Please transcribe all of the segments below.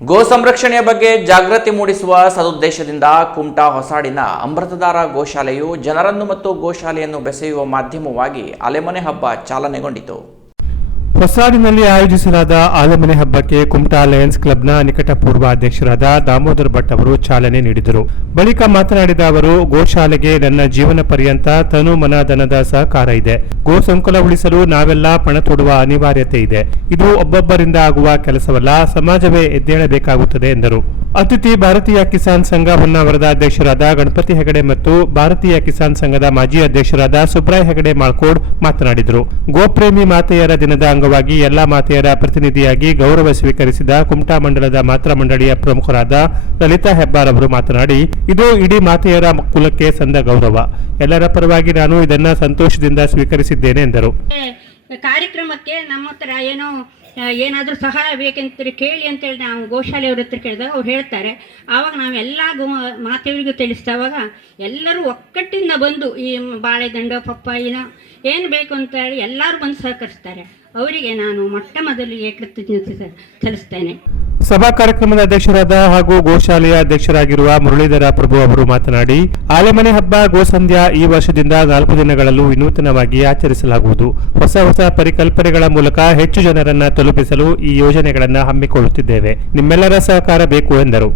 ಗೋ ಸಂರಕ್ಷಣೆಯ ಬಗ್ಗೆ ಜಾಗೃತಿ ಮೂಡಿಸುವ ಸದುದ್ದೇಶದಿಂದ ಕುಮಟಾ ಹೊಸಾಡಿನ ಅಮೃತಧಾರ ಗೋಶಾಲೆಯು ಜನರನ್ನು ಮತ್ತು ಗೋಶಾಲೆಯನ್ನು ಬೆಸೆಯುವ ಮಾಧ್ಯಮವಾಗಿ ಅಲೆಮನೆ ಹಬ್ಬ ಚಾಲನೆಗೊಂಡಿತು. ಹೊಸಾಡಿನಲ್ಲಿ ಆಯೋಜಿಸಲಾದ ಆಲಮನೆ ಹಬ್ಬಕ್ಕೆ ಕುಮಟಾ ಲಯನ್ಸ್ ಕ್ಲಬ್ನ ನಿಕಟಪೂರ್ವ ಅಧ್ಯಕ್ಷರಾದ ದಾಮೋದರ್ ಭಟ್ ಅವರು ಚಾಲನೆ ನೀಡಿದರು. ಬಳಿಕ ಮಾತನಾಡಿದ ಅವರು, ಗೋಶಾಲೆಗೆ ನನ್ನ ಜೀವನ ಪರ್ಯಂತ ತನು ಮನ ಧನದ ಸಹಕಾರ ಇದೆ. ಗೋ ಸಂಕುಲ ಉಳಿಸಲು ನಾವೆಲ್ಲ ಪಣ ತೊಡುವ ಅನಿವಾರ್ಯತೆ ಇದೆ. ಇದು ಒಬ್ಬೊಬ್ಬರಿಂದ ಆಗುವ ಕೆಲಸವಲ್ಲ, ಸಮಾಜವೇ ಎದ್ದೇಳಬೇಕಾಗುತ್ತದೆ ಎಂದರು. ಅತಿಥಿ ಭಾರತೀಯ ಕಿಸಾನ್ ಸಂಘ ಹೊನ್ನಾವರದ ಅಧ್ಯಕ್ಷರಾದ ಗಣಪತಿ ಹೆಗಡೆ ಮತ್ತು ಭಾರತೀಯ ಕಿಸಾನ್ ಸಂಘದ ಮಾಜಿ ಅಧ್ಯಕ್ಷರಾದ ಸುಬ್ರಾಯ್ ಹೆಗಡೆ ಮಾಳ್ಕೋಡ್ ಮಾತನಾಡಿದರು. ಗೋಪ್ರೇಮಿ ಮಾತೆಯರ ದಿನದ ಅಂಗವಾಗಿ ಎಲ್ಲಾ ಮಾತೆಯರ ಪ್ರತಿನಿಧಿಯಾಗಿ ಗೌರವ ಸ್ವೀಕರಿಸಿದ ಕುಮಟಾ ಮಂಡಲದ ಮಾತ್ರ ಮಂಡಳಿಯ ಪ್ರಮುಖರಾದ ಲಲಿತಾ ಹೆಬ್ಬಾರ್ ಅವರು ಮಾತನಾಡಿ, ಇದು ಇಡೀ ಮಾತೆಯರ ಕುಲಕ್ಕೆ ಸಂದ ಗೌರವ. ಎಲ್ಲರ ಪರವಾಗಿ ನಾನು ಇದನ್ನ ಸಂತೋಷದಿಂದ ಸ್ವೀಕರಿಸಿದ್ದೇನೆ ಎಂದರು. ಕಾರ್ಯಕ್ರಮಕ್ಕೆ ನಮ್ಮ ಹತ್ರ ಏನೋ ಏನಾದರೂ ಸಹಾಯ ಬೇಕಂತೇಳಿ ಕೇಳಿ ಅಂತೇಳಿ ನಾವು ಗೋಶಾಲೆಯವ್ರ ಹತ್ರ ಕೇಳಿದಾಗ ಅವ್ರು ಹೇಳ್ತಾರೆ. ಆವಾಗ ನಾವೆಲ್ಲ ಗೋ ಮಾತೆಯವರಿಗೂ ತಿಳಿಸ್ತಾವಾಗ ಎಲ್ಲರೂ ಒಕ್ಕಟ್ಟಿಂದ ಬಂದು ಈ ಬಾಳೆದಂಡ ಪಪ್ಪಾಯಿನ ಏನು ಬೇಕು ಅಂತ ಹೇಳಿ ಎಲ್ಲರೂ ಬಂದು ಸಹಕರಿಸ್ತಾರೆ. ಅವರಿಗೆ ನಾನು ಮೊಟ್ಟ ಮೊದಲಿಗೆ ಕೃತಜ್ಞತೆ ಸಲ್ಲಿಸ್ತೇನೆ. ಸಭಾ ಕಾರ್ಯಕ್ರಮದ ಅಧ್ಯಕ್ಷರಾದ ಹಾಗೂ ಗೋಶಾಲೆಯ ಅಧ್ಯಕ್ಷರಾಗಿರುವ ಮುರಳೀಧರ ಪ್ರಭು ಅವರು ಮಾತನಾಡಿ, ಆಲೆಮನೆ ಹಬ್ಬ ಗೋಸಂಧ್ಯಾ ಈ ವರ್ಷದಿಂದ ನಾಲ್ಕು ದಿನಗಳಲ್ಲೂ ವಿನೂತನವಾಗಿ ಆಚರಿಸಲಾಗುವುದು. ಹೊಸ ಹೊಸ ಪರಿಕಲ್ಪನೆಗಳ ಮೂಲಕ ಹೆಚ್ಚು ಜನರನ್ನು ತಲುಪಿಸಲು ಈ ಯೋಜನೆಗಳನ್ನು ಹಮ್ಮಿಕೊಳ್ಳುತ್ತಿದ್ದೇವೆ. ನಿಮ್ಮೆಲ್ಲರ ಸಹಕಾರ ಬೇಕು ಎಂದರು.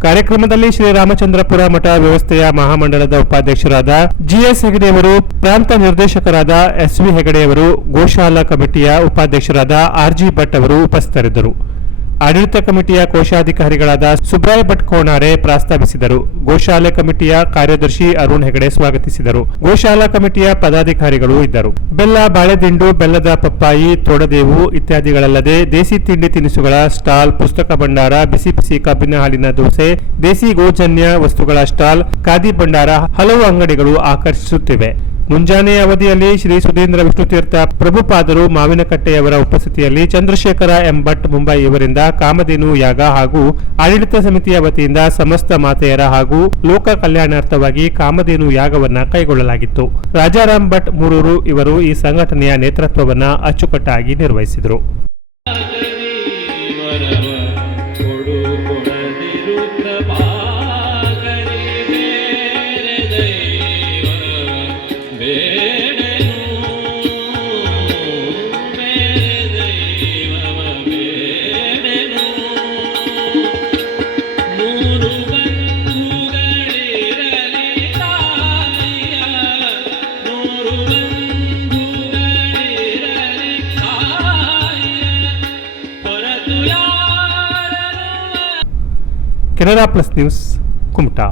ಕಾರ್ಯಕ್ರಮದಲ್ಲಿ ಶ್ರೀರಾಮಚಂದ್ರಪುರ ಮಠ ವ್ಯವಸ್ಥೆಯ ಮಹಾಮಂಡಲದ ಉಪಾಧ್ಯಕ್ಷರಾದ ಜಿಎಸ್ ಹೆಗಡೆಯವರು, ಪ್ರಾಂತ ನಿರ್ದೇಶಕರಾದ ಎಸ್ವಿ ಹೆಗಡೆಯವರು, ಗೋಶಾಲಾ ಕಮಿಟಿಯ ಉಪಾಧ್ಯಕ್ಷರಾದ ಆರ್ಜಿ ಭಟ್ ಅವರು ಉಪಸ್ಥಿತರಿದ್ದರು. ಆಡಳಿತ ಕಮಿಟಿಯ ಕೋಶಾಧಿಕಾರಿಗಳಾದ ಸುಬ್ರಾಯ್ ಭಟ್ ಕೋಣಾರೆ ಪ್ರಾಸ್ತಾವಿಸಿದರು ಗೋಶಾಲೆ ಕಮಿಟಿಯ ಕಾರ್ಯದರ್ಶಿ ಅರುಣ್ ಹೆಗಡೆ ಸ್ವಾಗತಿಸಿದರು. ಗೋಶಾಲಾ ಕಮಿಟಿಯ ಪದಾಧಿಕಾರಿಗಳು ಇದ್ದರು. ಬೆಲ್ಲ, ಬಾಳೆದಿಂಡು, ಬೆಲ್ಲದ ಪಪ್ಪಾಯಿ, ತೋಡದೇವು ಇತ್ಯಾದಿಗಳಲ್ಲದೆ ದೇಸಿ ತಿಂಡಿ ತಿನಿಸುಗಳ ಸ್ಟಾಲ್, ಪುಸ್ತಕ ಭಂಡಾರ, ಬಿಸಿ ಬಿಸಿ ಕಬ್ಬಿನ ಹಾಲಿನ ದೋಸೆ, ದೇಸಿ ಗೋಜನ್ಯ ವಸ್ತುಗಳ ಸ್ಟಾಲ್, ಖಾದಿ ಭಂಡಾರ ಹಲವು ಅಂಗಡಿಗಳು ಆಕರ್ಷಿಸುತ್ತಿವೆ. ಮುಂಜಾನೆ ಅವಧಿಯಲ್ಲಿ ಶ್ರೀ ಸುಧೀಂದ್ರ ವಿಷ್ಣುತೀರ್ಥ ಪ್ರಭುಪಾದರು ಮಾವಿನಕಟ್ಟೆಯವರ ಉಪಸ್ಥಿತಿಯಲ್ಲಿ ಚಂದ್ರಶೇಖರ ಎಂ ಭಟ್ ಮುಂಬೈ ಇವರಿಂದ ಕಾಮಧೇನು ಯಾಗ ಹಾಗೂ ಆಡಳಿತ ಸಮಿತಿಯ ವತಿಯಿಂದ ಸಮಸ್ತ ಮಾತೆಯರ ಹಾಗೂ ಲೋಕ ಕಲ್ಯಾಣಾರ್ಥವಾಗಿ ಕಾಮಧೇನು ಯಾಗವನ್ನು ಕೈಗೊಳ್ಳಲಾಗಿತ್ತು. ರಾಜಾರಾಮ್ ಭಟ್ ಮೂರೂರು ಇವರು ಈ ಸಂಘಟನೆಯ ನೇತೃತ್ವವನ್ನು ಅಚ್ಚುಕಟ್ಟಾಗಿ ನಿರ್ವಹಿಸಿದರು. Canara plus news కుమటా